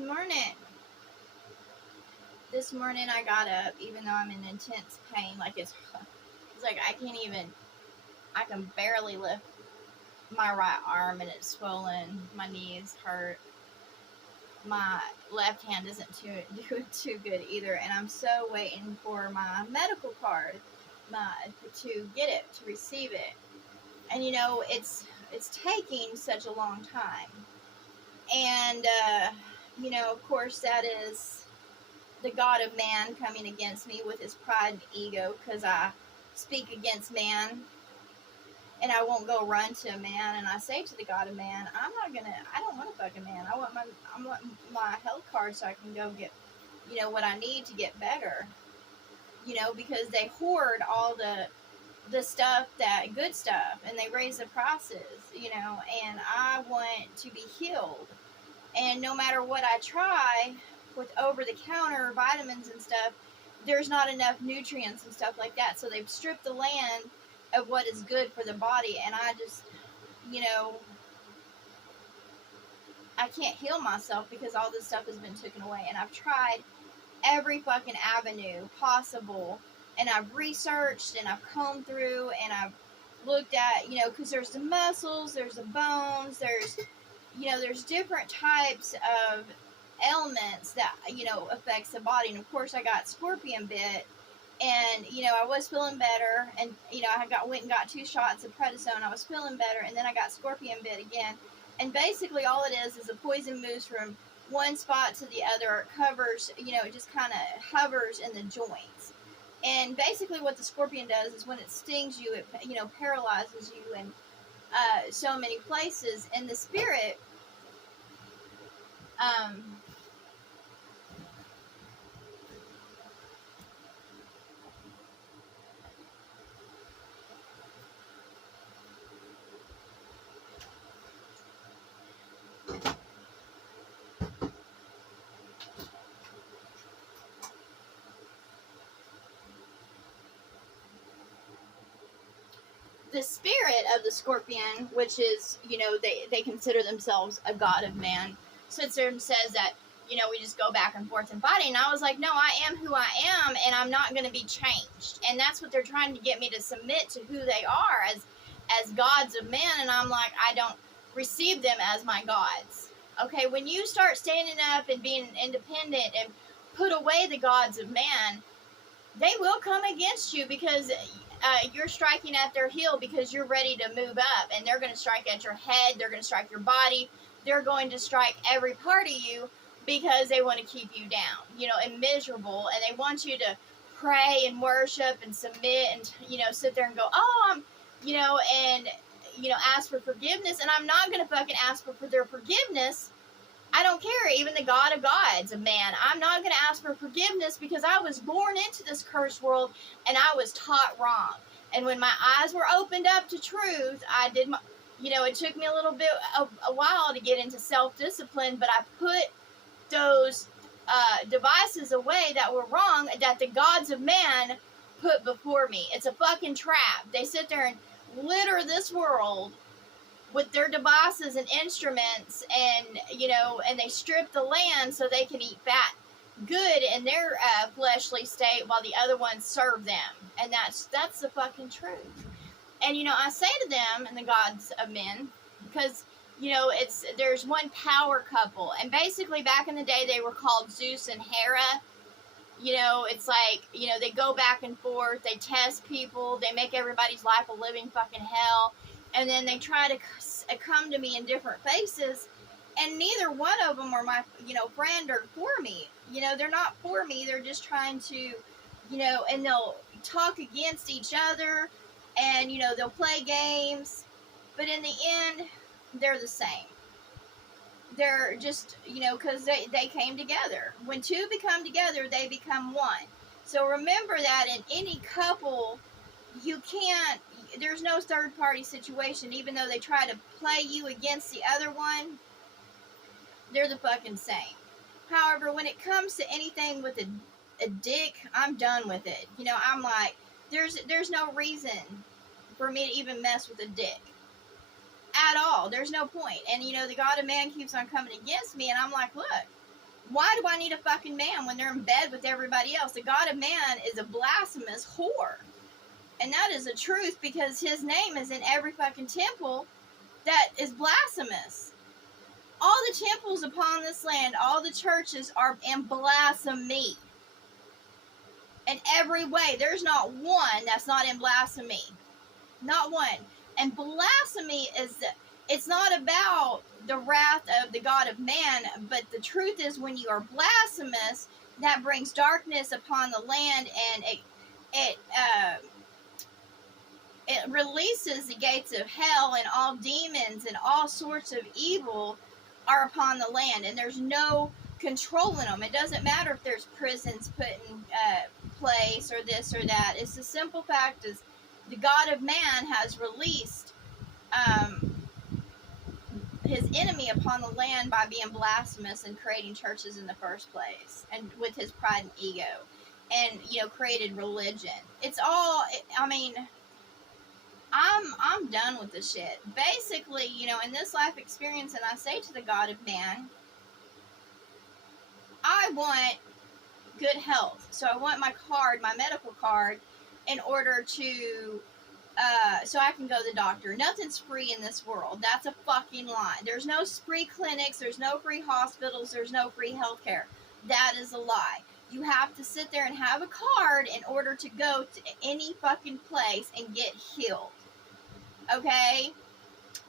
Good morning. This morning I got up, even though I'm in intense pain. Like it's like I can't even. I can barely lift my right arm, and it's swollen. My knees hurt. My left hand isn't doing too good either, and I'm so waiting for my medical card, to get it, to receive it. And it's taking such a long time. And of course that is the God of man coming against me with his pride and ego, because I speak against man and I won't go run to a man. And I say to the God of man, I don't want to fuck a man. I want my health card so I can go get, what I need to get better. Because they hoard all the stuff, that good stuff, and they raise the prices, and I want to be healed. And no matter what I try with over-the-counter vitamins and stuff, there's not enough nutrients and stuff like that. So they've stripped the land of what is good for the body. And I just, I can't heal myself because all this stuff has been taken away. And I've tried every fucking avenue possible. And I've researched and I've combed through and I've looked at, because there's the muscles, there's the bones, there's different types of ailments that, affects the body. And of course I got scorpion bit, and, I was feeling better, and, I went and got 2 shots of prednisone. I was feeling better, and then I got scorpion bit again. And basically all it is a poison moves from one spot to the other. It covers, it just kind of hovers in the joints. And basically what the scorpion does is when it stings you, it, paralyzes you in so many places. And the spirit, the spirit of the scorpion, which is, they consider themselves a god of man, sits there and says that, we just go back and forth and fighting. And I was like, no, I am who I am, and I'm not going to be changed. And that's what they're trying to get me to submit to, who they are as gods of man. And I'm like, I don't receive them as my gods. Okay, when you start standing up and being independent and put away the gods of man, they will come against you, because you're striking at their heel, because you're ready to move up, and they're going to strike at your head, they're going to strike your body, they're going to strike every part of you, because they want to keep you down, and miserable, and they want you to pray and worship and submit and, sit there and go, ask for forgiveness. And I'm not going to fucking ask for their forgiveness. I don't care. Even the God of gods, a man, I'm not going to ask for forgiveness, because I was born into this cursed world and I was taught wrong. And when my eyes were opened up to truth, I did my, it took me a little bit, a while to get into self-discipline, but I put those devices away that were wrong, that the gods of man put before me. It's a fucking trap. They sit there and litter this world with their devices and instruments, and and they strip the land so they can eat fat good in their fleshly state, while the other ones serve them. And that's the fucking truth. And I say to them, and the gods of men, because there's one power couple, and basically back in the day they were called Zeus and Hera. It's like, they go back and forth, they test people, they make everybody's life a living fucking hell. And then they try to come to me in different faces, and neither one of them are my, friend or for me. They're not for me. They're just trying to, and they'll talk against each other, and, they'll play games. But in the end, they're the same. They're just, because they came together. When two become together, they become one. So remember that in any couple, you can't, there's no third party situation. Even though they try to play you against the other one, they're the fucking same. However, when it comes to anything with a dick, I'm done with it. I'm like, there's no reason for me to even mess with a dick at all. There's no point. And the God of man keeps on coming against me, and I'm like, look, Why do I need a fucking man when they're in bed with everybody else? The God of man is a blasphemous whore. And that is the truth, because his name is in every fucking temple that is blasphemous. All the temples upon this land, all the churches are in blasphemy. In every way. There's not one that's not in blasphemy. Not one. And blasphemy is, it's not about the wrath of the God of man, but the truth is, when you are blasphemous, that brings darkness upon the land, and it releases the gates of hell, and all demons and all sorts of evil are upon the land, and there's no controlling them. It doesn't matter if there's prisons put in place or this or that. It's the simple fact is the God of man has released his enemy upon the land by being blasphemous and creating churches in the first place, and with his pride and ego, and created religion. It's all, I mean, I'm done with this shit. Basically, in this life experience, and I say to the God of man, I want good health. So I want my card, my medical card, in order to, so I can go to the doctor. Nothing's free in this world. That's a fucking lie. There's no free clinics. There's no free hospitals. There's no free healthcare. That is a lie. You have to sit there and have a card in order to go to any fucking place and get healed. Okay?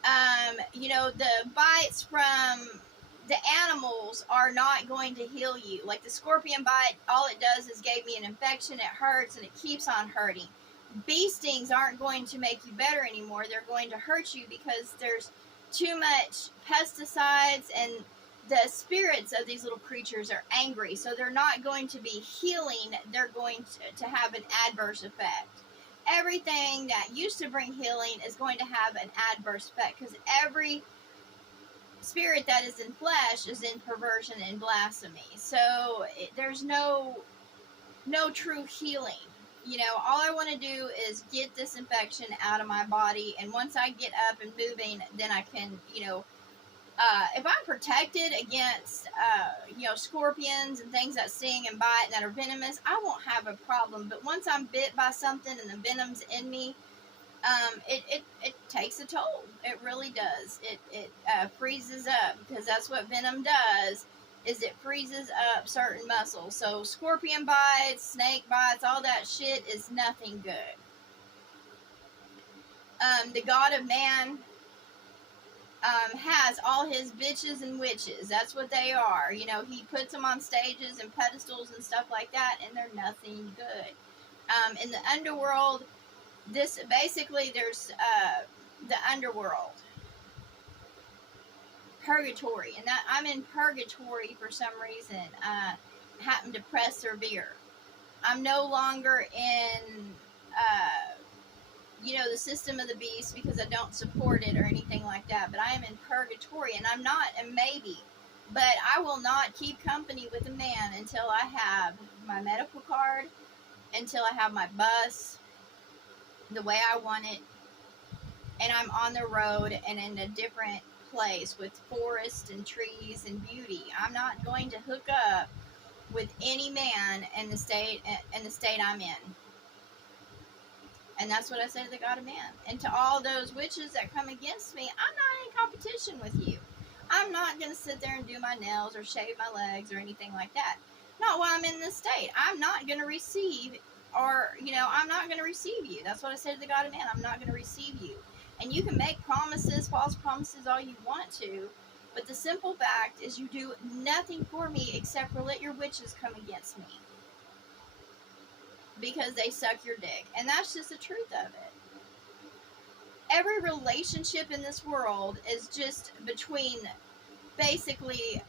The bites from the animals are not going to heal you. Like the scorpion bite, all it does is gave me an infection. It hurts and it keeps on hurting. Bee stings aren't going to make you better anymore. They're going to hurt you because there's too much pesticides, and the spirits of these little creatures are angry. So they're not going to be healing. They're going to have an adverse effect. Everything that used to bring healing is going to have an adverse effect, because every spirit that is in flesh is in perversion and blasphemy. So there's no true healing. All I want to do is get this infection out of my body, and once I get up and moving, then I can, if I'm protected against, scorpions and things that sting and bite and that are venomous, I won't have a problem. But once I'm bit by something and the venom's in me, it takes a toll. It really does. It freezes up, because that's what venom does, is it freezes up certain muscles. So scorpion bites, snake bites, all that shit is nothing good. The God of man has all his bitches and witches. That's what they are. He puts them on stages and pedestals and stuff like that, and they're nothing good. In the underworld, there's the underworld, purgatory, and that I'm in purgatory for some reason. Happened to persevere. I'm no longer in the system of the beast, because I don't support it or anything like that. But I am in purgatory, and I'm not a maybe. But I will not keep company with a man until I have my medical card, until I have my bus the way I want it, and I'm on the road and in a different place with forest and trees and beauty. I'm not going to hook up with any man in the state I'm in. And that's what I say to the God of man. And to all those witches that come against me, I'm not in competition with you. I'm not going to sit there and do my nails or shave my legs or anything like that. Not while I'm in this state. I'm not going to receive, I'm not going to receive you. That's what I say to the God of man. I'm not going to receive you. And you can make promises, false promises, all you want to. But the simple fact is, you do nothing for me except for let your witches come against me, because they suck your dick. And that's just the truth of it. Every relationship in this world is just between basically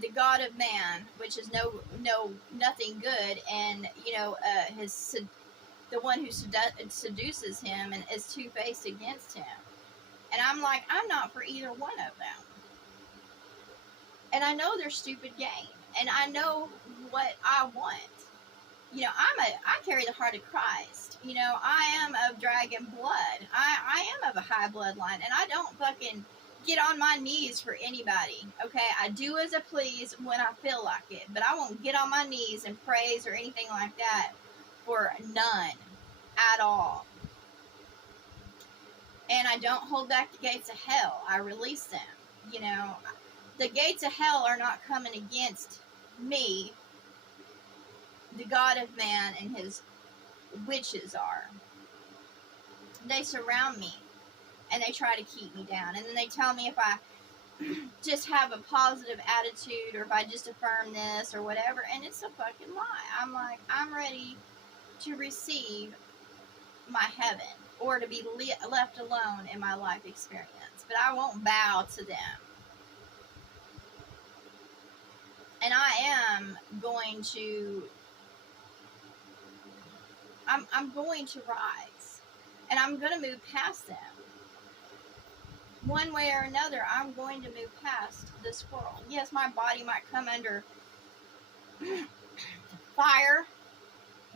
the God of man, which is nothing good, and the one who seduces him and is two-faced against him. And I'm like, I'm not for either one of them. And I know they're stupid game, and I know what I want. I carry the heart of Christ. I am of dragon blood. I am of a high bloodline, and I don't fucking get on my knees for anybody. Okay, I do as I please when I feel like it, but I won't get on my knees and praise or anything like that for none at all. And I don't hold back the gates of hell. I release them. You know, the gates of hell are not coming against me. The God of man and his witches are. They surround me and they try to keep me down. And then they tell me if I just have a positive attitude or if I just affirm this or whatever, and it's a fucking lie. I'm like, I'm ready to receive my heaven or to be left alone in my life experience, but I won't bow to them. And I am going to I'm going to rise, and I'm going to move past them. One way or another, I'm going to move past this world. Yes, my body might come under fire.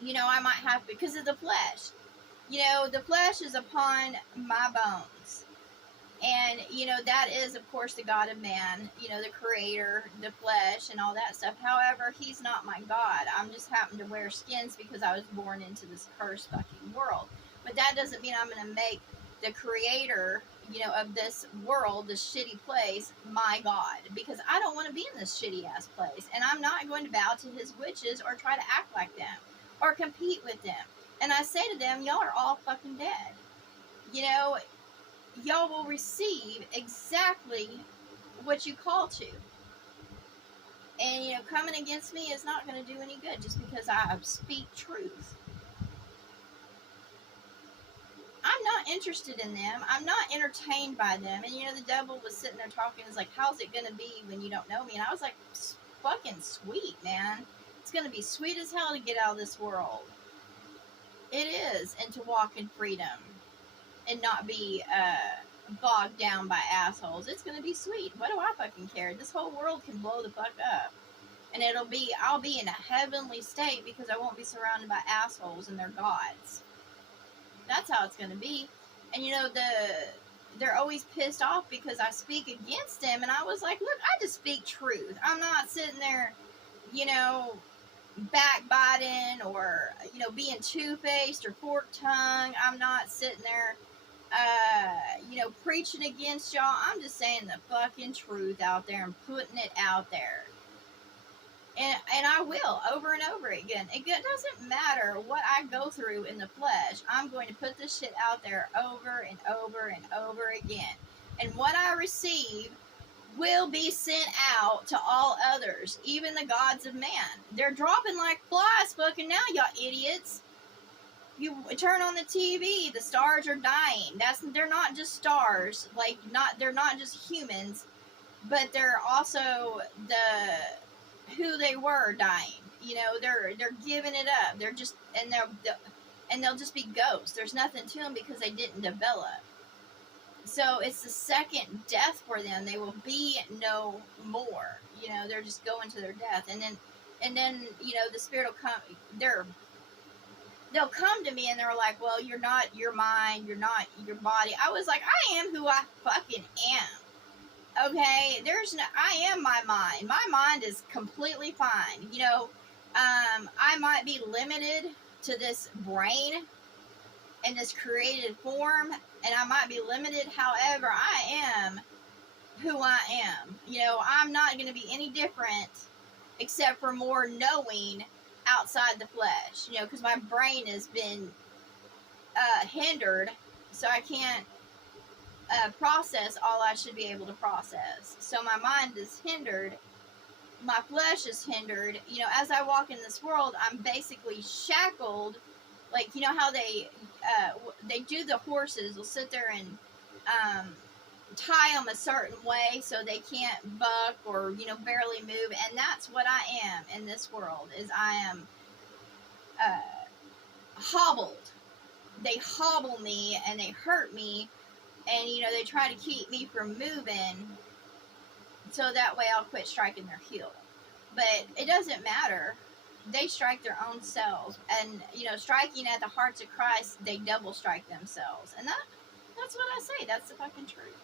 You know, I might have, because of the flesh. You know, the flesh is upon my bones. And, you know, that is, of course, the God of man, you know, the creator, the flesh, and all that stuff. However, he's not my God. I'm just happen to wear skins because I was born into this cursed fucking world. But that doesn't mean I'm going to make the creator, you know, of this world, this shitty place, my God. Because I don't want to be in this shitty-ass place. And I'm not going to bow to his witches or try to act like them or compete with them. And I say to them, y'all are all fucking dead. You know, y'all will receive exactly what you call to. And, you know, coming against me is not going to do any good just because I speak truth. I'm not interested in them. I'm not entertained by them. And, you know, the devil was sitting there talking. He's like, how's it going to be when you don't know me? And I was like, fucking sweet, man. It's going to be sweet as hell to get out of this world. It is. And to walk in freedom and not be bogged down by assholes. It's gonna be sweet. What do I fucking care? This whole world can blow the fuck up, and I'll be in a heavenly state because I won't be surrounded by assholes and their gods. That's how it's gonna be. And you know, they're always pissed off because I speak against them, and I was like, look, I just speak truth. I'm not sitting there, you know, backbiting or, you know, being two-faced or fork-tongued. I'm not sitting there you know, preaching against y'all. I'm just saying the fucking truth out there and putting it out there. And I will, over and over again. It doesn't matter what I go through in the flesh. I'm going to put this shit out there over and over and over again. And what I receive will be sent out to all others, even the gods of man. They're dropping like flies fucking now, y'all idiots. You turn on the TV, the stars are dying. They're not just stars, like they're not just humans, but they're also who they were dying. You know, they're giving it up. They're just they'll just be ghosts. There's nothing to them because they didn't develop. So it's the second death for them. They will be no more. You know, they're just going to their death, and then you know the spirit will come. They'll come to me and they're like, well, you're not your mind, you're not your body. I was like, I am who I fucking am. Okay? I am my mind. My mind is completely fine. You know, I might be limited to this brain in this created form, and I might be limited. However, I am who I am. You know, I'm not going to be any different except for more knowing outside the flesh, you know, because my brain has been hindered, so I can't process all I should be able to process. So my mind is hindered, my flesh is hindered. You know, as I walk in this world, I'm basically shackled. Like, you know how they do the horses, they'll sit there and tie them a certain way so they can't buck or, you know, barely move. And that's what I am in this world, is I am hobbled. They hobble me and they hurt me, and, you know, they try to keep me from moving so that way I'll quit striking their heel. But it doesn't matter. They strike their own selves, and, you know, striking at the hearts of Christ, they double strike themselves. And that's what I say. That's the fucking truth.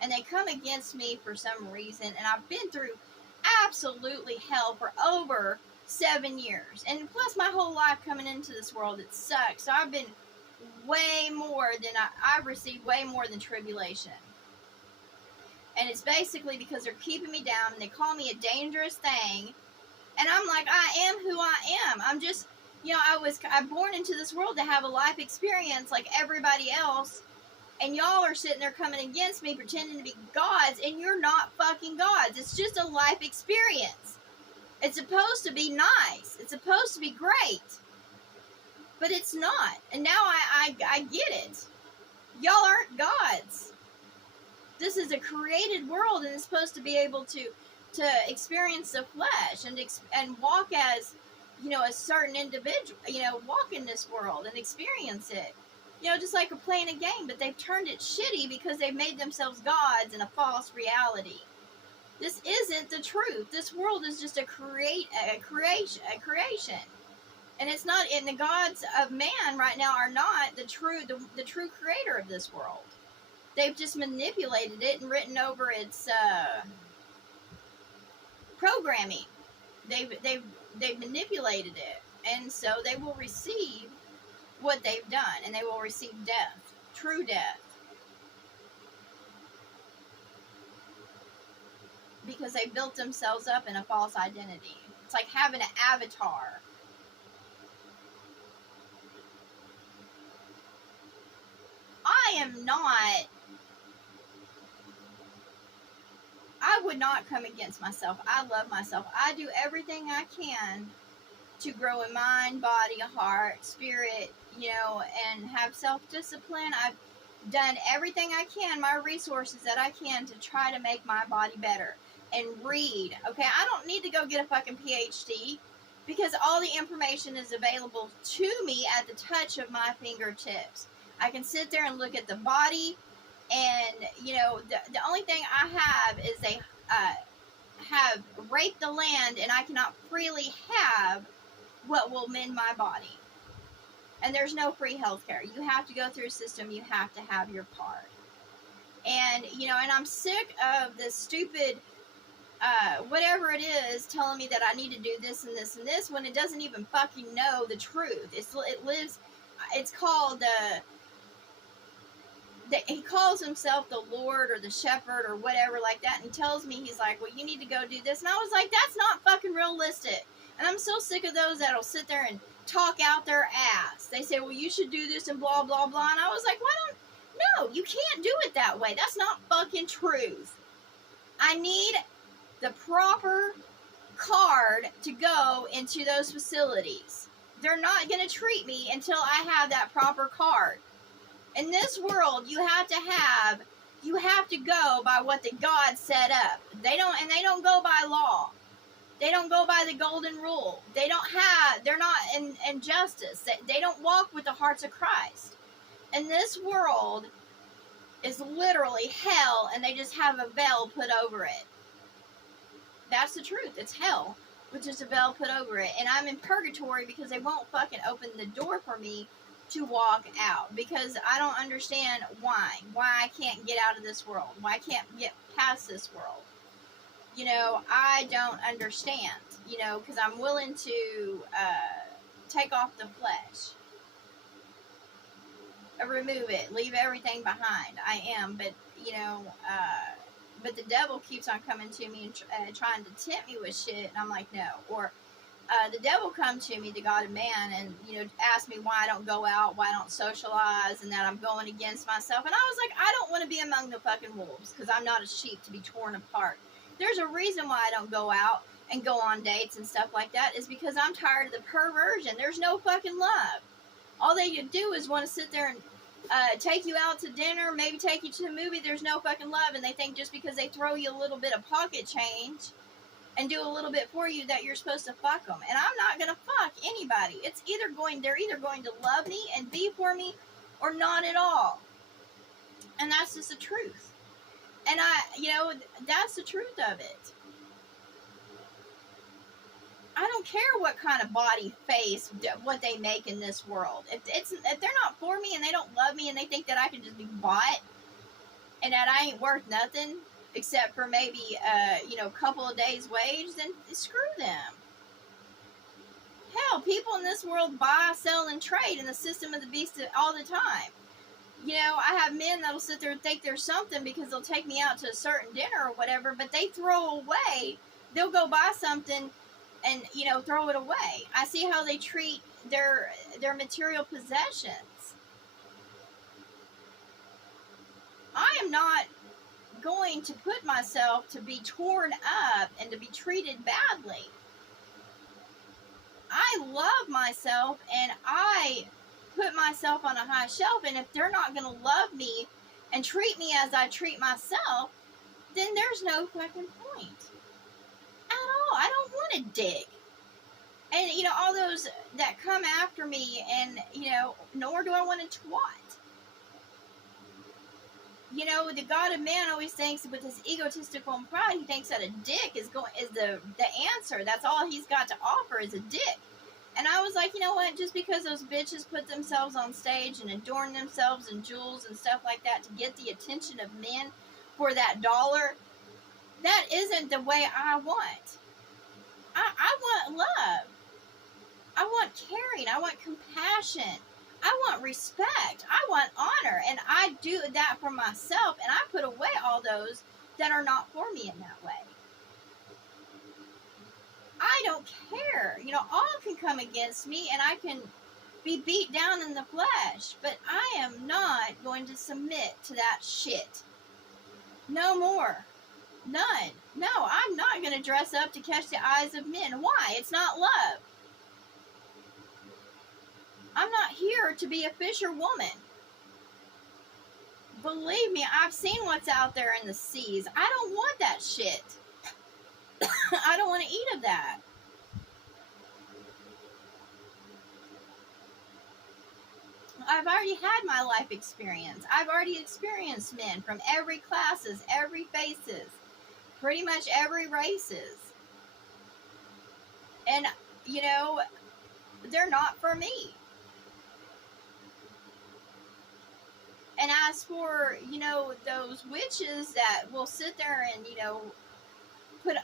and they come against me for some reason, and I've been through absolutely hell for over 7 years, and plus my whole life coming into this world, it sucks. So I've been way more than I've received way more than tribulation. And it's basically because they're keeping me down, and they call me a dangerous thing. And I'm like, I am who I am. I'm just, I'm born into this world to have a life experience like everybody else. And y'all are sitting there coming against me, pretending to be gods, and you're not fucking gods. It's just a life experience. It's supposed to be nice. It's supposed to be great. But it's not. And now I get it. Y'all aren't gods. This is a created world, and it's supposed to be able to experience the flesh and walk as, a certain individual, walk in this world and experience it. Just like playing a game, but they've turned it shitty because they've made themselves gods in a false reality. This isn't the truth. This world is just a creation. And it's not, and the gods of man right now are not the true creator of this world. They've just manipulated it and written over its programming. They've manipulated it, and so they will receive what they've done, and they will receive death, true death, because they built themselves up in a false identity. It's like having an avatar. I would not come against myself. I love myself. I do everything I can to grow in mind, body, heart, spirit, and have self-discipline. I've done everything I can, my resources that I can, to try to make my body better. And read. Okay, I don't need to go get a fucking PhD, because all the information is available to me at the touch of my fingertips. I can sit there and look at the body, and, the only thing I have is they have raped the land, and I cannot freely have what will mend my body. And there's no free healthcare. You have to go through a system. You have to have your part. And, and I'm sick of this stupid, whatever it is, telling me that I need to do this and this and this, when it doesn't even fucking know the truth. It's called, he calls himself the Lord or the Shepherd or whatever like that, and he tells me, he's like, well, you need to go do this. And I was like, that's not fucking realistic. And I'm so sick of those that'll sit there and talk out their ass. They say, well, you should do this and blah, blah, blah. And I was like, no, you can't do it that way. That's not fucking truth. I need the proper card to go into those facilities. They're not going to treat me until I have that proper card. In this world, you have to go by what the gods set up. They don't go by law. They don't go by the golden rule. They're not in justice. They don't walk with the hearts of Christ. And this world is literally hell, and they just have a veil put over it. That's the truth. It's hell with just a veil put over it. And I'm in purgatory because they won't fucking open the door for me to walk out, because I don't understand why I can't get out of this world, why I can't get past this world. I don't understand, because I'm willing to take off the flesh, remove it, leave everything behind. I am, but but the devil keeps on coming to me and trying to tempt me with shit, and I'm like, no. Or the devil come to me, the God of man, and, ask me why I don't go out, why I don't socialize, and that I'm going against myself. And I was like, I don't want to be among the fucking wolves, because I'm not a sheep to be torn apart. There's a reason why I don't go out and go on dates and stuff like that, is because I'm tired of the perversion. There's no fucking love. All they do is want to sit there and take you out to dinner, maybe take you to the movie. There's no fucking love, and they think just because they throw you a little bit of pocket change and do a little bit for you that you're supposed to fuck them. And I'm not going to fuck anybody. They're either going to love me and be for me, or not at all. And that's just the truth. And that's the truth of it. I don't care what kind of body, face, what they make in this world. If they're not for me and they don't love me and they think that I can just be bought, and that I ain't worth nothing except for maybe, a couple of days' wage, then screw them. Hell, people in this world buy, sell, and trade in the system of the beast all the time. I have men that'll sit there and think they're something because they'll take me out to a certain dinner or whatever, but they throw away. They'll go buy something and, throw it away. I see how they treat their material possessions. I am not going to put myself to be torn up and to be treated badly. I love myself, and I put myself on a high shelf, and if they're not going to love me and treat me as I treat myself, then there's no fucking point at all. I don't want to dig. And, all those that come after me, and, nor do I want to twat. The God of man always thinks, with his egotistical pride, he thinks that a dick is the answer. That's all he's got to offer is a dick. And I was like, you know what? Just because those bitches put themselves on stage and adorn themselves in jewels and stuff like that to get the attention of men for that dollar, that isn't the way I want. I want love. I want caring. I want compassion. I want respect. I want honor. And I do that for myself, and I put away all those that are not for me in that way. I don't care. All can come against me, and I can be beat down in the flesh, but I am not going to submit to that shit. No more. None. No, I'm not going to dress up to catch the eyes of men. Why? It's not love. I'm not here to be a fisherwoman. Believe me, I've seen what's out there in the seas. I don't want that shit. I don't want to eat of that. I've already had my life experience. I've already experienced men from every classes, every faces, pretty much every races. And, they're not for me. And as for, those witches that will sit there and, put,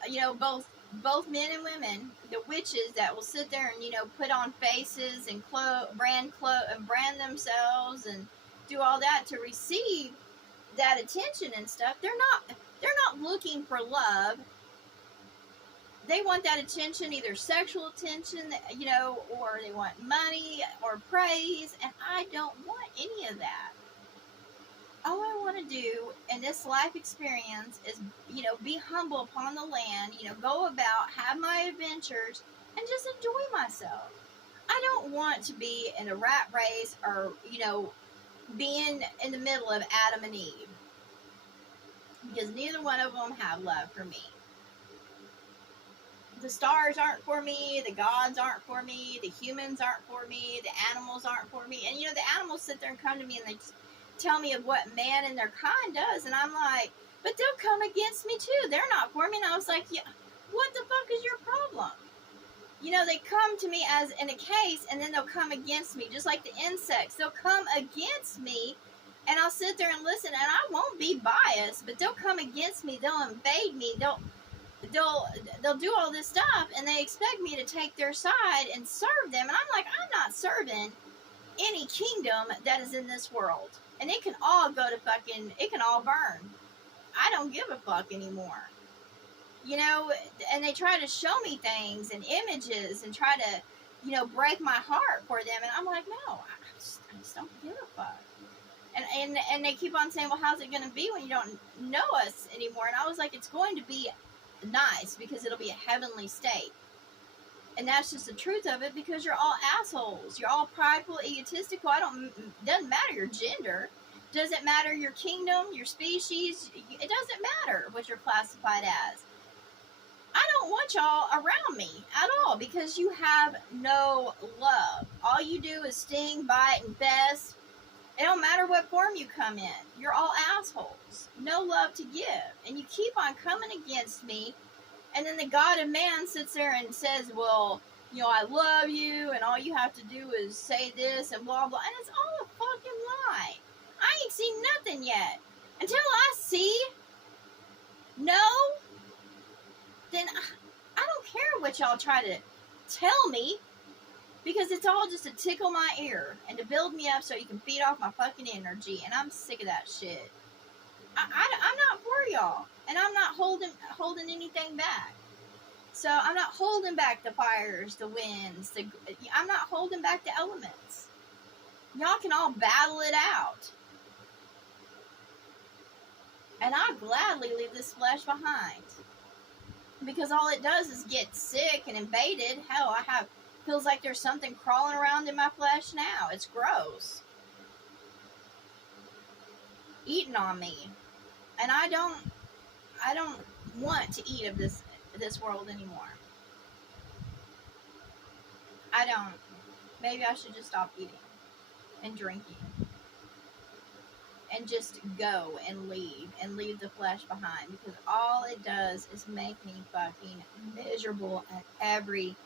both men and women, the witches that will sit there and, put on faces and brand themselves and do all that to receive that attention and stuff, they're not looking for love. They want that attention, either sexual attention, or they want money or praise, and I don't want any of that. All I want to do in this life experience is, be humble upon the land, go about, have my adventures, and just enjoy myself. I don't want to be in a rat race or, being in the middle of Adam and Eve. Because neither one of them have love for me. The stars aren't for me, the gods aren't for me, the humans aren't for me, the animals aren't for me. And, the animals sit there and come to me and they just tell me of what man and their kind does, and I'm like, but they'll come against me too. They're not for me. And I was like, yeah, what the fuck is your problem? They come to me as in a case, and then they'll come against me, just like the insects. They'll come against me, and I'll sit there and listen, and I won't be biased, but they'll come against me. They'll invade me. They'll do all this stuff, and they expect me to take their side and serve them. And I'm like, I'm not serving any kingdom that is in this world. And it can all go to it can all burn. I don't give a fuck anymore. And they try to show me things and images and try to, break my heart for them. And I'm like, no, I just don't give a fuck. And they keep on saying, well, how's it going to be when you don't know us anymore? And I was like, it's going to be nice because it'll be a heavenly state. And that's just the truth of it, because you're all assholes. You're all prideful, egotistical. Doesn't matter your gender. Doesn't matter your kingdom, your species. It doesn't matter what you're classified as. I don't want y'all around me at all because you have no love. All you do is sting, bite, and fess. It don't matter what form you come in. You're all assholes. No love to give. And you keep on coming against me. And then the God of man sits there and says, well, I love you, and all you have to do is say this and blah, blah. And it's all a fucking lie. I ain't seen nothing yet. Until I see no, then I don't care what y'all try to tell me, because it's all just to tickle my ear and to build me up so you can feed off my fucking energy, and I'm sick of that shit. I'm not for y'all, and I'm not holding anything back. So I'm not holding back the fires, the winds, I'm not holding back the elements. Y'all can all battle it out. And I'll gladly leave this flesh behind. Because all it does is get sick and invaded. Hell, feels like there's something crawling around in my flesh now. It's gross. Eating on me. And I don't want to eat of this world anymore. I don't. Maybe I should just stop eating and drinking. And just go and leave the flesh behind, because all it does is make me fucking miserable at every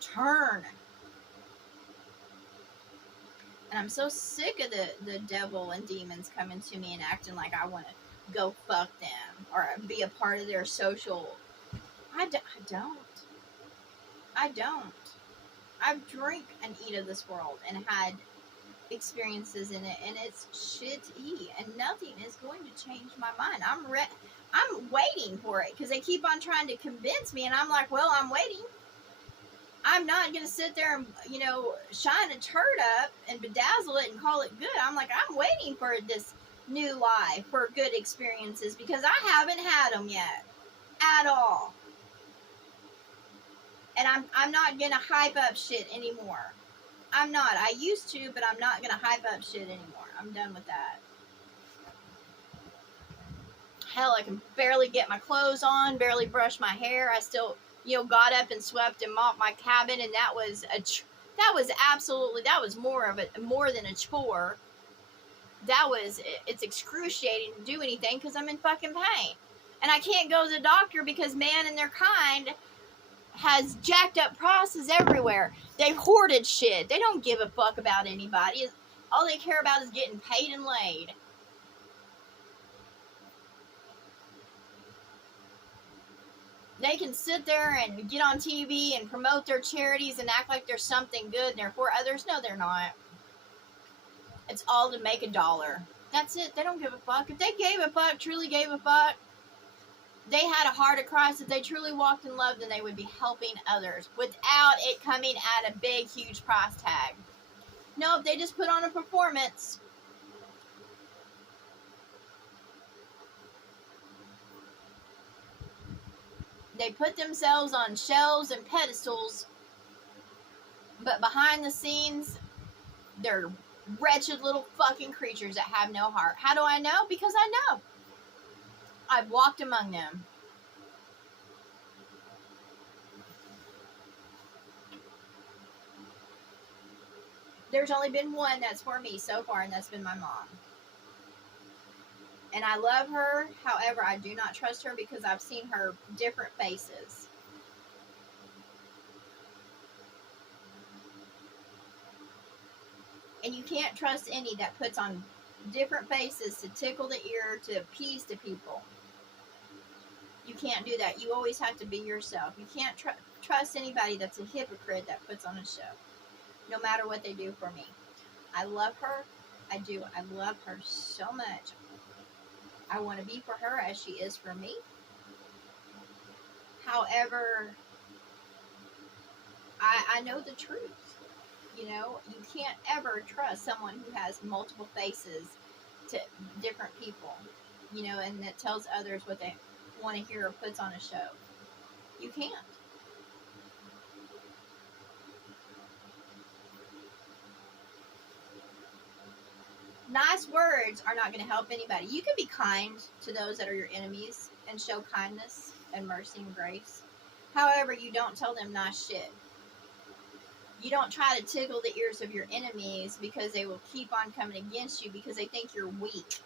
turn. And I'm so sick of the devil and demons coming to me and acting like I want to go fuck them or be a part of their social. I don't. I drink and eat of this world and had experiences in it, and it's shitty, and nothing is going to change my mind. I'm waiting for it, because they keep on trying to convince me, and I'm like, well, I'm waiting. I'm not gonna sit there and shine a turd up and bedazzle it and call it good. I'm like, I'm waiting for this new life, for good experiences, because I haven't had them yet at all. And I'm not gonna hype up shit anymore. I'm not. I used to, but I'm not gonna hype up shit anymore. I'm done with that. Hell, I can barely get my clothes on, barely brush my hair. I still, got up and swept and mopped my cabin, and that was more than a chore. It's excruciating to do anything because I'm in fucking pain. And I can't go to the doctor because man and their kind has jacked up prices everywhere. They've hoarded shit. They don't give a fuck about anybody. All they care about is getting paid and laid. They can sit there and get on TV and promote their charities and act like there's something good and they're for others. No, they're not. It's all to make $1. That's it. They don't give a fuck. If they gave a fuck, truly gave a fuck, they had a heart of Christ, if they truly walked in love, then they would be helping others without it coming at a big, huge price tag. Nope, they just put on a performance. They put themselves on shelves and pedestals, but behind the scenes, they're wretched little fucking creatures that have no heart. How do I know? Because I know. I've walked among them. There's only been one that's for me so far, and that's been my mom. And I love her. However, I do not trust her because I've seen her different faces. And you can't trust any that puts on different faces to tickle the ear, to appease the people. You can't do that. You always have to be yourself. You can't trust anybody that's a hypocrite that puts on a show, no matter what they do for me. I love her. I do. I love her so much. I want to be for her as she is for me. However, I know the truth. You can't ever trust someone who has multiple faces to different people, and that tells others what they want to hear or puts on a show. You can't. Nice words are not going to help anybody. You can be kind to those that are your enemies and show kindness and mercy and grace. However, you don't tell them nice shit. You don't try to tickle the ears of your enemies, because they will keep on coming against you because they think you're weak.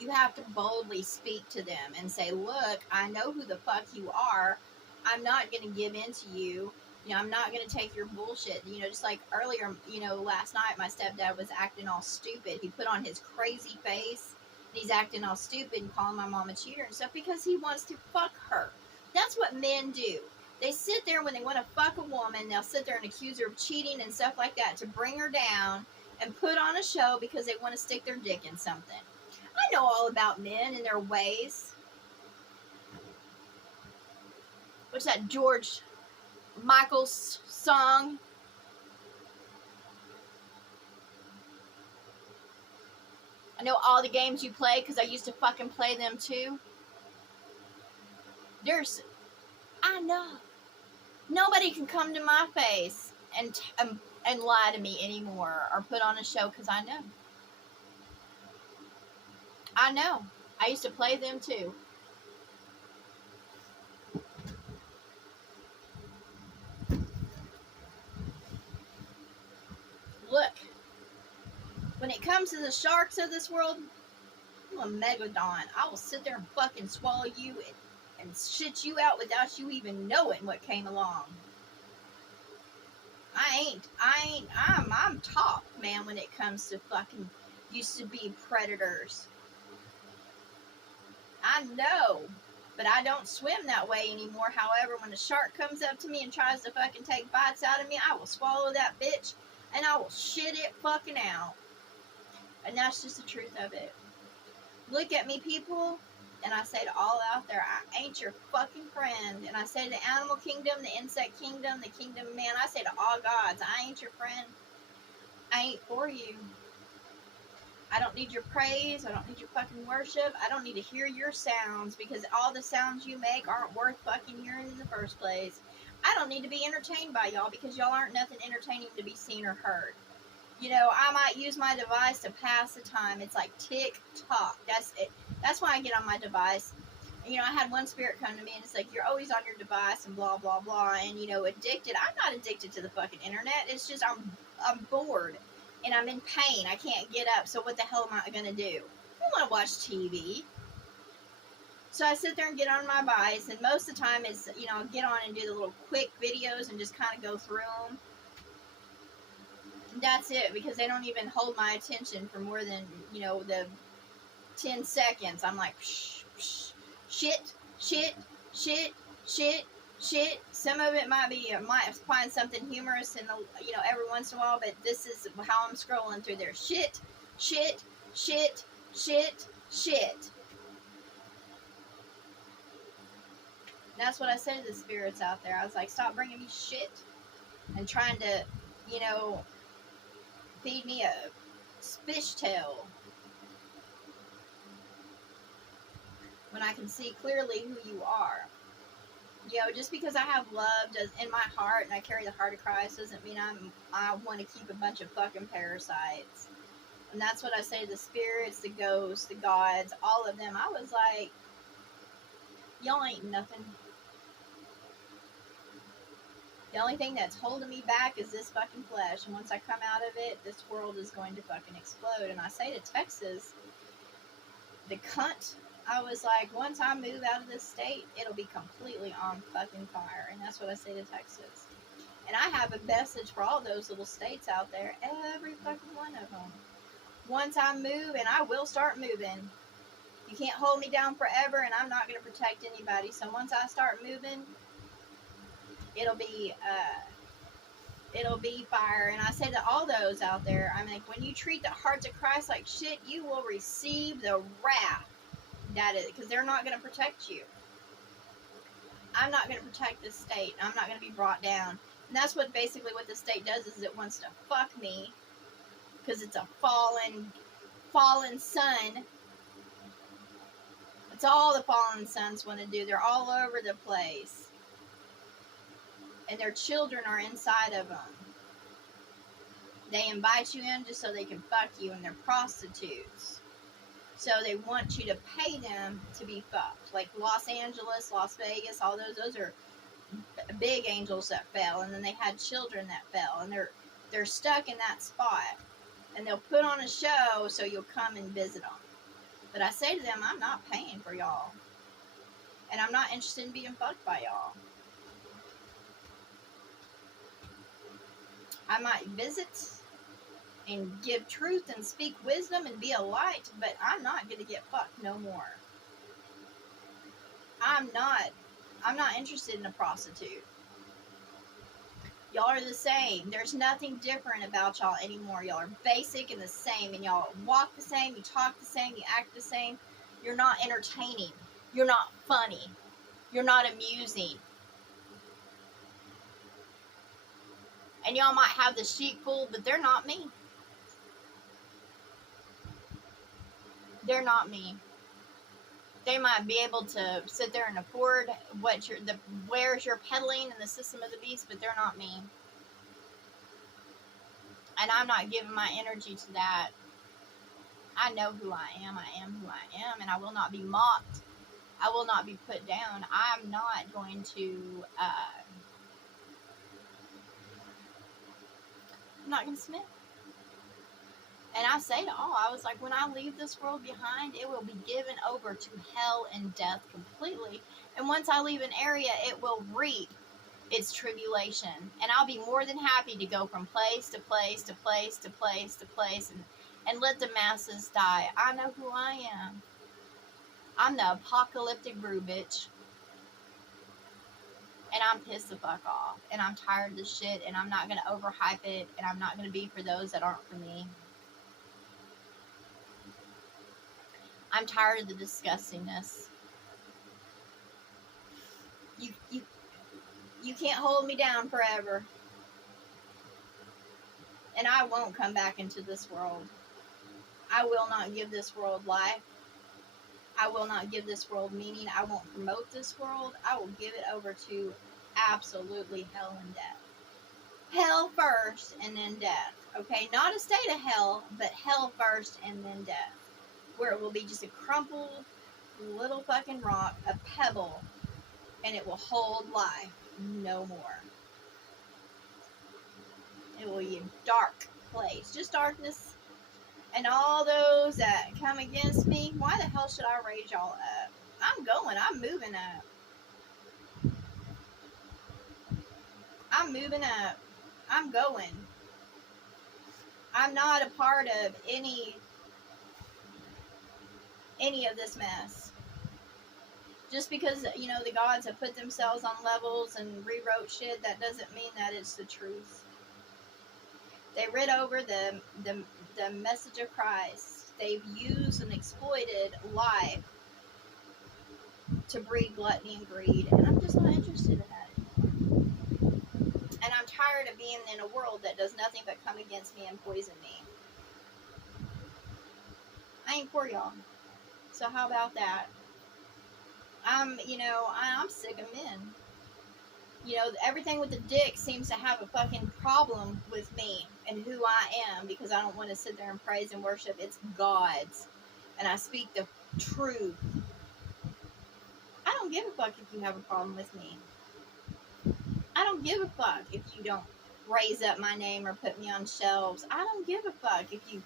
You have to boldly speak to them and say, look, I know who the fuck you are. I'm not going to give in to you. I'm not going to take your bullshit. Just like earlier, last night my stepdad was acting all stupid. He put on his crazy face He's acting all stupid and calling my mom a cheater and stuff because he wants to fuck her. That's what men do. They sit there when they want to fuck a woman, they'll sit there and accuse her of cheating and stuff like that to bring her down and put on a show because they want to stick their dick in something. I know all about men and their ways. What's that George Michael's song? I know all the games you play because I used to fucking play them too. I know. Nobody can come to my face and lie to me anymore or put on a show because I know. I know. I used to play them too. Look, when it comes to the sharks of this world, I'm a megalodon. I will sit there and fucking swallow you and shit you out without you even knowing what came along. I'm top, man, when it comes to fucking used to be predators. I know, but I don't swim that way anymore. However, when a shark comes up to me and tries to fucking take bites out of me, I will swallow that bitch and I will shit it fucking out. And that's just the truth of it. Look at me, people, and I say to all out there, I ain't your fucking friend. And I say to the animal kingdom, the insect kingdom, the kingdom of man, I say to all gods, I ain't your friend. I ain't for you. I don't need your praise. I don't need your fucking worship. I don't need to hear your sounds because all the sounds you make aren't worth fucking hearing in the first place. I don't need to be entertained by y'all because y'all aren't nothing entertaining to be seen or heard. You know, I might use my device to pass the time. It's like tick-tock. That's it. That's why I get on my device. You know, I had one spirit come to me and it's like, you're always on your device and blah, blah, blah. And, you know, addicted. I'm not addicted to the fucking internet. It's just I'm bored. And I'm in pain. I can't get up. So what the hell am I going to do? I don't want to watch TV. So I sit there and get on my device. And most of the time it's, you know, I'll get on and do the little quick videos and just kind of go through them. That's it, because they don't even hold my attention for more than, you know, the 10 seconds. I'm like, psh, psh, shit, shit, shit, shit, shit. Some of it might find something humorous in the, you know, every once in a while, but this is how I'm scrolling through there. Shit, shit, shit, shit, shit. And that's what I said to the spirits out there. I was like, stop bringing me shit and trying to, you know, feed me a fish tail when I can see clearly who you are. You know, just because I have love in my heart and I carry the heart of Christ doesn't mean I want to keep a bunch of fucking parasites. And that's what I say to the spirits, the ghosts, the gods, all of them. I was like, y'all ain't nothing. The only thing that's holding me back is this fucking flesh. And once I come out of it, this world is going to fucking explode. And I say to Texas, the cunt, I was like, once I move out of this state, it'll be completely on fucking fire. And that's what I say to Texas. And I have a message for all those little states out there, every fucking one of them. Once I move, and I will start moving, you can't hold me down forever, and I'm not going to protect anybody. So once I start moving, it'll be fire. And I say to all those out there, I'm like, when you treat the hearts of Christ like shit, you will receive the wrath. That is, because they're not going to protect you. I'm not going to protect this state. I'm not going to be brought down. And that's what basically what the state does, is it wants to fuck me because it's a fallen son. It's all the fallen sons want to do. They're all over the place. And their children are inside of them. They invite you in just so they can fuck you, and they're prostitutes. So they want you to pay them to be fucked. Like Los Angeles, Las Vegas, all those are big angels that fell, and then they had children that fell, and they're stuck in that spot. And they'll put on a show so you'll come and visit them. But I say to them, I'm not paying for y'all. And I'm not interested in being fucked by y'all. I might visit and give truth and speak wisdom and be a light, but I'm not going to get fucked no more. I'm not interested in a prostitute. Y'all are the same. There's nothing different about y'all anymore. Y'all are basic and the same, and y'all walk the same, you talk the same, you act the same. You're not entertaining. You're not funny. You're not amusing. And y'all might have the sheep fooled, but they're not me. They're not me. They might be able to sit there and afford the wares you're peddling in the system of the beast, but they're not me. And I'm not giving my energy to that. I know who I am. I am who I am, and I will not be mocked. I will not be put down. I'm not going to. I'm not going to submit. And I say to all, I was like, when I leave this world behind, it will be given over to hell and death completely. And once I leave an area, it will reap its tribulation. And I'll be more than happy to go from place to place to place to place to place and let the masses die. I know who I am. I'm the apocalyptic brew bitch. And I'm pissed the fuck off. And I'm tired of this shit. And I'm not going to overhype it. And I'm not going to be for those that aren't for me. I'm tired of the disgustingness. You can't hold me down forever. And I won't come back into this world. I will not give this world life. I will not give this world meaning. I won't promote this world. I will give it over to absolutely hell and death. Hell first and then death. Okay? Not a state of hell, but hell first and then death. Where it will be just a crumpled little fucking rock, a pebble, and it will hold life no more. It will be a dark place, just darkness. And all those that come against me, why the hell should I raise y'all up? I'm moving up. I'm moving up. I'm going. I'm not a part of any of this mess. Just because, the gods have put themselves on levels and rewrote shit, that doesn't mean that it's the truth. They read over the message of Christ. They've used and exploited life to breed gluttony and greed, and I'm just not interested in that anymore. And I'm tired of being in a world that does nothing but come against me and poison me. I ain't for y'all. So how about that? I'm sick of men. Everything with the dick seems to have a fucking problem with me and who I am, because I don't want to sit there and praise and worship its gods. And I speak the truth. I don't give a fuck if you have a problem with me. I don't give a fuck if you don't raise up my name or put me on shelves. I don't give a fuck if you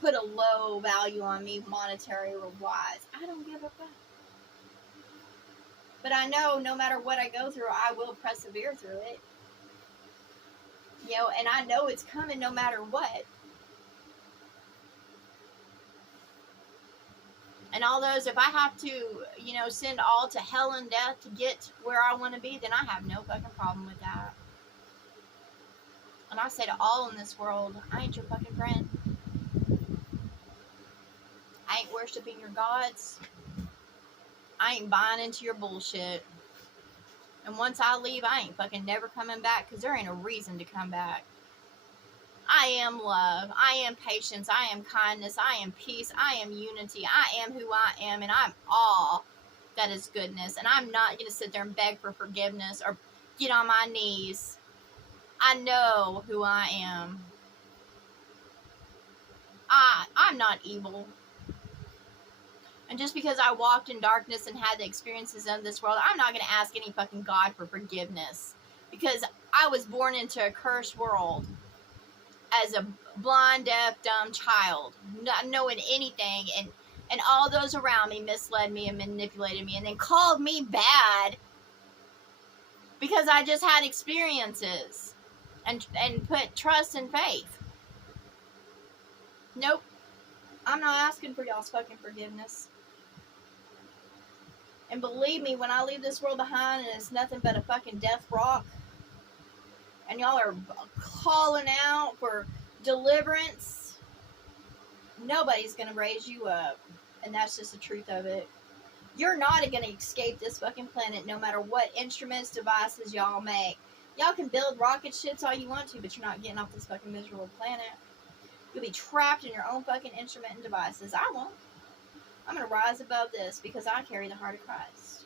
put a low value on me, monetary or wise. I don't give a fuck. But I know no matter what I go through, I will persevere through it. And I know it's coming no matter what. And all those, if I have to, send all to hell and death to get where I want to be, then I have no fucking problem with that. And I say to all in this world, I ain't your fucking friend. I ain't worshiping your gods. I ain't buying into your bullshit. And once I leave, I ain't fucking never coming back, because there ain't a reason to come back. I am love. I am patience. I am kindness. I am peace. I am unity. I am who I am, and I'm all that is goodness. And I'm not going to sit there and beg for forgiveness or get on my knees. I know who I am. I'm not evil. And just because I walked in darkness and had the experiences of this world, I'm not going to ask any fucking God for forgiveness. Because I was born into a cursed world as a blind, deaf, dumb child, not knowing anything. And all those around me misled me and manipulated me and then called me bad because I just had experiences and put trust and faith. Nope. I'm not asking for y'all's fucking forgiveness. And believe me, when I leave this world behind and it's nothing but a fucking death rock, and y'all are calling out for deliverance, nobody's gonna raise you up. And that's just the truth of it. You're not gonna escape this fucking planet no matter what instruments, devices y'all make. Y'all can build rocket ships all you want to, but you're not getting off this fucking miserable planet. You'll be trapped in your own fucking instrument and devices. I won't. I'm gonna rise above this because I carry the heart of Christ.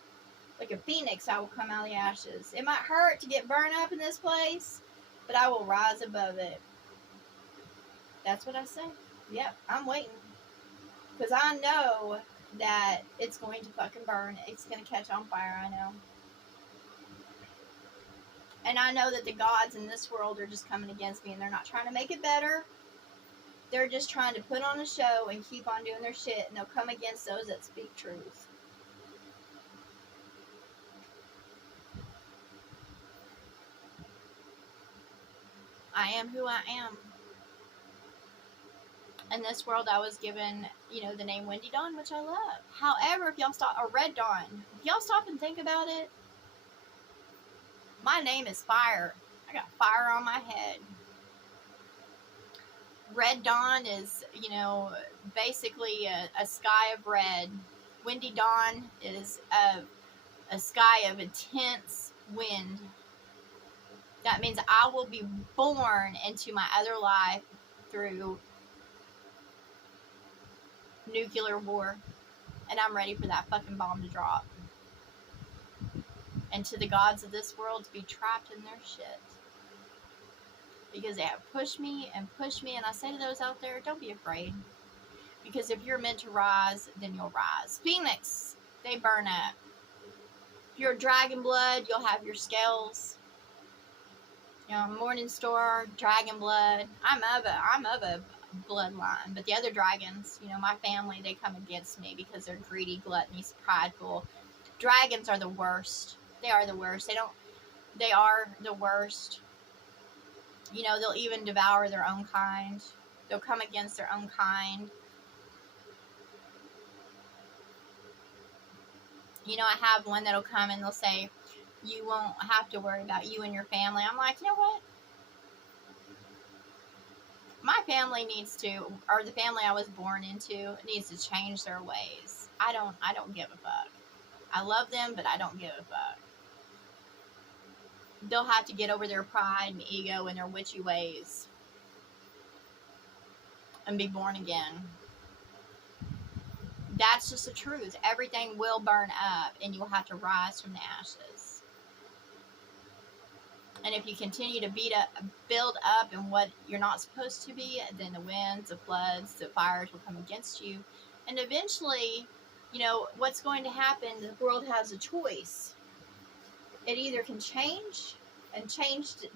Like a phoenix, I will come out of the ashes. It might hurt to get burned up in this place, but I will rise above it. That's what I say. Yep, I'm waiting. Because I know that it's going to fucking burn. It's going to catch on fire, I know. And I know that the gods in this world are just coming against me, and they're not trying to make it better. They're just trying to put on a show and keep on doing their shit, and they'll come against those that speak truth. I am who I am. In this world, I was given, the name Wendy Dawn, which I love. However, if y'all stop, or Red Dawn, if y'all stop and think about it, my name is fire. I got fire on my head. Red Dawn is, basically a sky of red. Windy Dawn is a sky of intense wind. That means I will be born into my other life through nuclear war. And I'm ready for that fucking bomb to drop. And to the gods of this world to be trapped in their shit. Because they have pushed me, and I say to those out there, don't be afraid. Because if you're meant to rise, then you'll rise. Phoenix, they burn up. If you're dragon blood, you'll have your scales. Morning Star, dragon blood. I'm of a bloodline, but the other dragons, my family, they come against me because they're greedy, gluttonous, prideful. Dragons are the worst. They are the worst. They are the worst. They'll even devour their own kind. They'll come against their own kind. I have one that'll come and they'll say, you won't have to worry about you and your family. I'm like, you know what? My family needs to, or the family I was born into needs to change their ways. I don't give a fuck. I love them, but I don't give a fuck. They'll have to get over their pride and ego and their witchy ways and be born again. That's just the truth. Everything will burn up, and you will have to rise from the ashes. And if you continue to build up in what you're not supposed to be, then the winds, the floods, the fires will come against you. And eventually, what's going to happen, the world has a choice. It either can change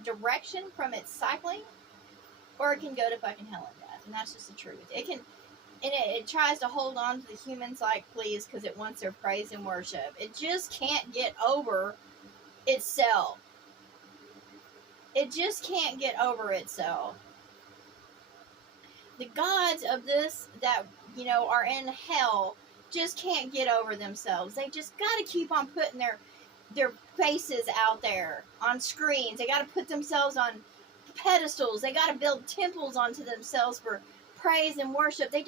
direction from its cycling, or it can go to fucking hell and death. And that's just the truth. It tries to hold on to the humans like fleas because it wants their praise and worship. It just can't get over itself. It just can't get over itself. The gods of this that, are in hell just can't get over themselves. They just got to keep on putting their faces out there on screens. They got to put themselves on pedestals. They got to build temples onto themselves for praise and worship. They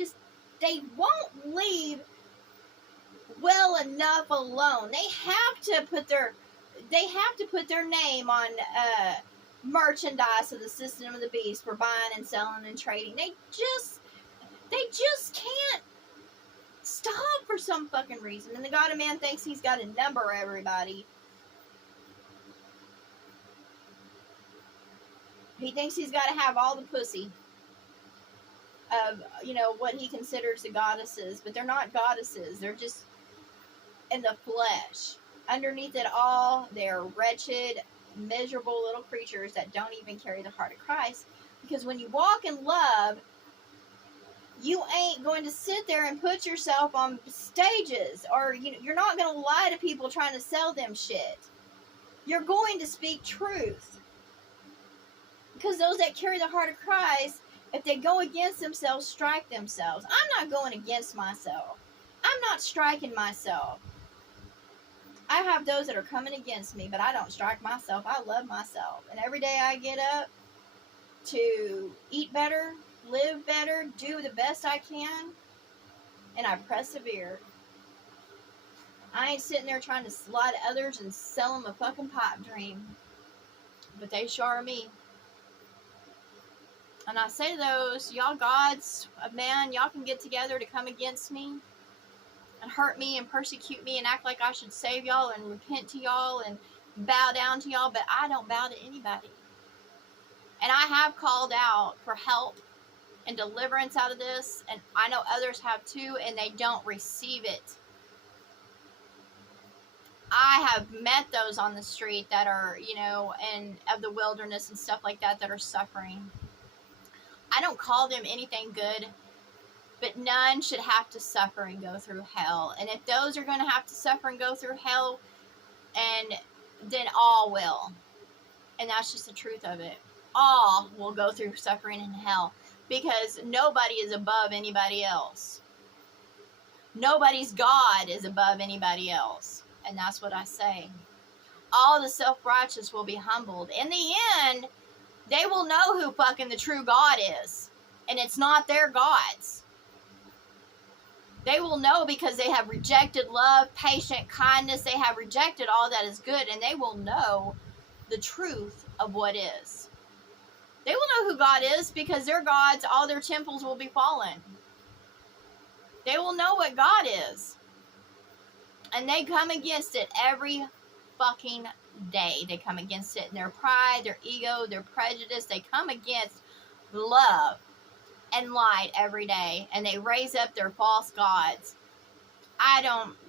won't leave well enough alone. They have to put their name on merchandise of the System of the Beast for buying and selling and trading. They just can't stop for some fucking reason. And the God of Man thinks he's got to number everybody. He thinks he's got to have all the pussy of, what he considers the goddesses. But they're not goddesses. They're just in the flesh. Underneath it all, they're wretched, miserable little creatures that don't even carry the heart of Christ. Because when you walk in love, you ain't going to sit there and put yourself on stages, or you're not going to lie to people trying to sell them shit. You're going to speak truth. Because those that carry the heart of Christ, If they go against themselves, strike themselves. I'm not going against myself. I'm not striking myself. I have those that are coming against me, but I don't strike myself. I love myself. And every day I get up to eat better, live better, do the best I can, and I persevere. I ain't sitting there trying to slide others and sell them a fucking pipe dream. But they sure are me. And I say to those, y'all gods of man, y'all can get together to come against me and hurt me and persecute me and act like I should save y'all and repent to y'all and bow down to y'all, but I don't bow to anybody. And I have called out for help and deliverance out of this, and I know others have too, and they don't receive it. I have met those on the street that are, and of the wilderness and stuff like that are suffering. I don't call them anything good, but none should have to suffer and go through hell. And if those are going to have to suffer and go through hell, and then all will. And that's just the truth of it. All will go through suffering in hell, because nobody is above anybody else. Nobody's God is above anybody else. And that's what I say. All the self-righteous will be humbled. In the end, they will know who fucking the true God is. And it's not their gods. They will know because they have rejected love, patience, kindness. They have rejected all that is good. And they will know the truth of what is. They will know who God is, because their gods, all their temples will be fallen. They will know what God is. And they come against it every fucking day. They come against it in their pride, their ego, their prejudice. They come against love and light every day. And they raise up their false gods.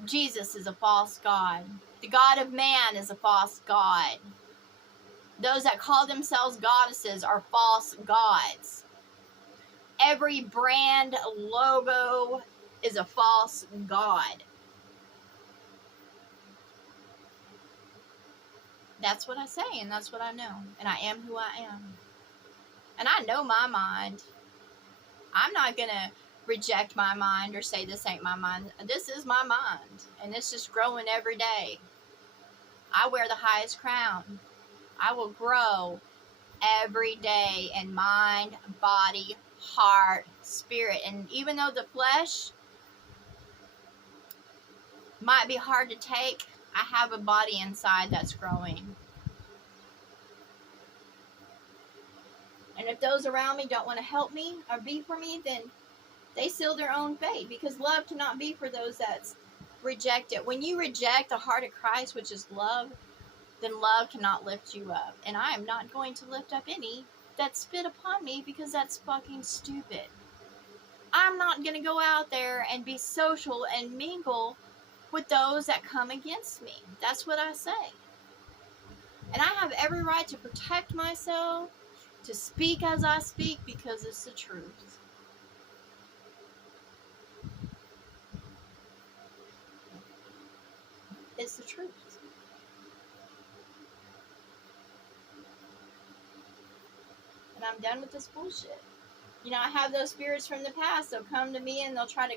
Jesus is a false god. The God of man is a false god. Those that call themselves goddesses are false gods. Every brand logo is a false god. That's what I say, and that's what I know. And I am who I am. And I know my mind. I'm not going to reject my mind or say this ain't my mind. This is my mind. And it's just growing every day. I wear the highest crown. I will grow every day in mind, body, heart, spirit. And even though the flesh might be hard to take, I have a body inside that's growing. And if those around me don't want to help me or be for me, then they seal their own fate, because love cannot be for those that reject it. When you reject the heart of Christ, which is love, then love cannot lift you up. And I am not going to lift up any that spit upon me, because that's fucking stupid. I'm not going to go out there and be social and mingle with those that come against me. That's what I say. And I have every right to protect myself, to speak as I speak, because it's the truth. It's the truth. And I'm done with this bullshit. I have those spirits from the past. They'll come to me and they'll try to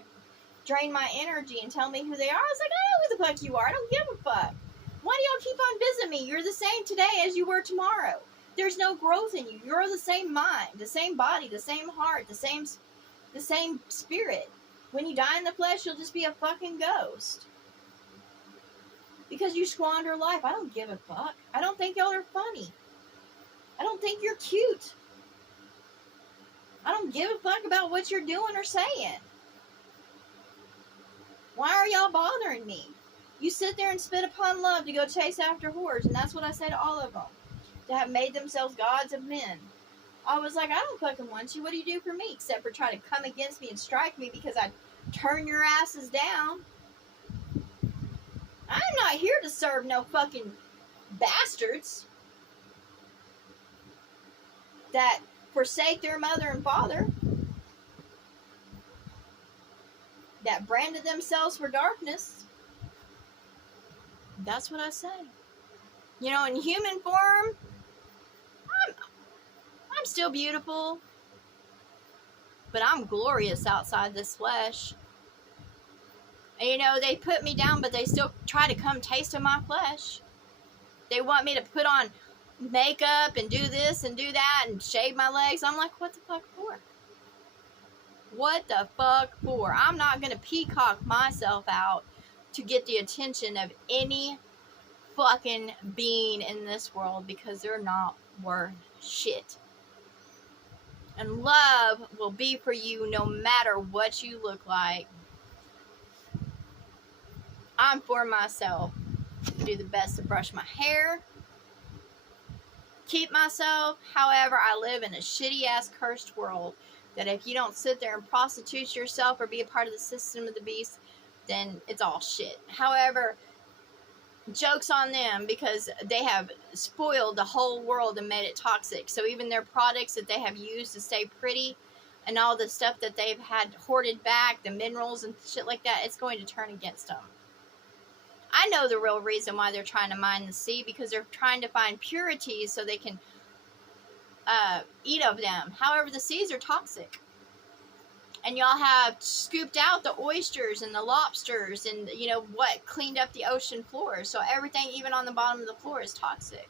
drain my energy and tell me who they are. I was like, I know who the fuck you are. I don't give a fuck. Why do y'all keep on visiting me? You're the same today as you were tomorrow. There's no growth in you. You're the same mind, the same body, the same heart, the same spirit. When you die in the flesh, you'll just be a fucking ghost. Because you squander life. I don't give a fuck. I don't think y'all are funny. I don't think you're cute. I don't give a fuck about what you're doing or saying. Why are y'all bothering me? You sit there and spit upon love to go chase after whores, and that's what I say to all of them. To have made themselves gods of men. I was like, I don't fucking want you. What do you do for me? Except for try to come against me and strike me because I turn your asses down. I'm not here to serve no fucking bastards that forsake their mother and father, that branded themselves for darkness. That's what I say. In human form, I'm still beautiful. but I'm glorious outside this flesh. And you know, they put me down, but they still try to come taste of my flesh. They want me to put on makeup and do this and do that and shave my legs. I'm like, what the fuck for? What the fuck for? I'm not going to peacock myself out to get the attention of any fucking being in this world, because they're not worth shit. And love will be for you no matter what you look like. I'm for myself. Do the best to brush my hair, keep myself. However, I live in a shitty ass cursed world that if you don't sit there and prostitute yourself or be a part of the system of the beast, then it's all shit. However, joke's on them, because they have spoiled the whole world and made it toxic. So even their products that they have used to stay pretty and all the stuff that they've had hoarded back, the minerals and shit like that, it's going to turn against them. I know the real reason why they're trying to mine the sea, because they're trying to find purities so they can eat of them. However, the seas are toxic. And y'all have scooped out the oysters and the lobsters and, you know, what cleaned up the ocean floor. So everything, even on the bottom of the floor, is toxic.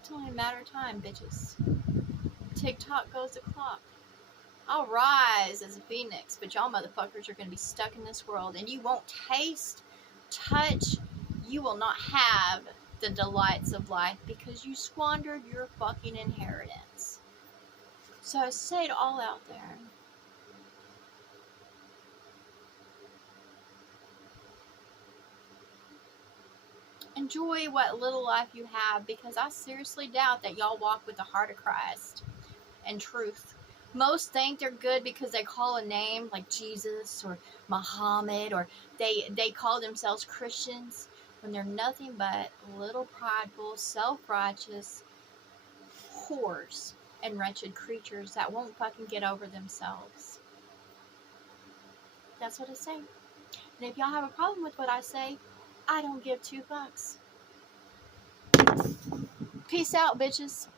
It's only a matter of time, bitches. TikTok goes the clock. I'll rise as a phoenix, but y'all motherfuckers are going to be stuck in this world, and you won't taste, touch, you will not have the delights of life because you squandered your fucking inheritance. So I say it all out there. Enjoy what little life you have, because I seriously doubt that y'all walk with the heart of Christ and truth. Most think they're good because they call a name like Jesus or Muhammad, or they call themselves Christians, when they're nothing but little prideful, self-righteous whores and wretched creatures that won't fucking get over themselves. That's what I say. And if y'all have a problem with what I say, I don't give two fucks. Peace out, bitches.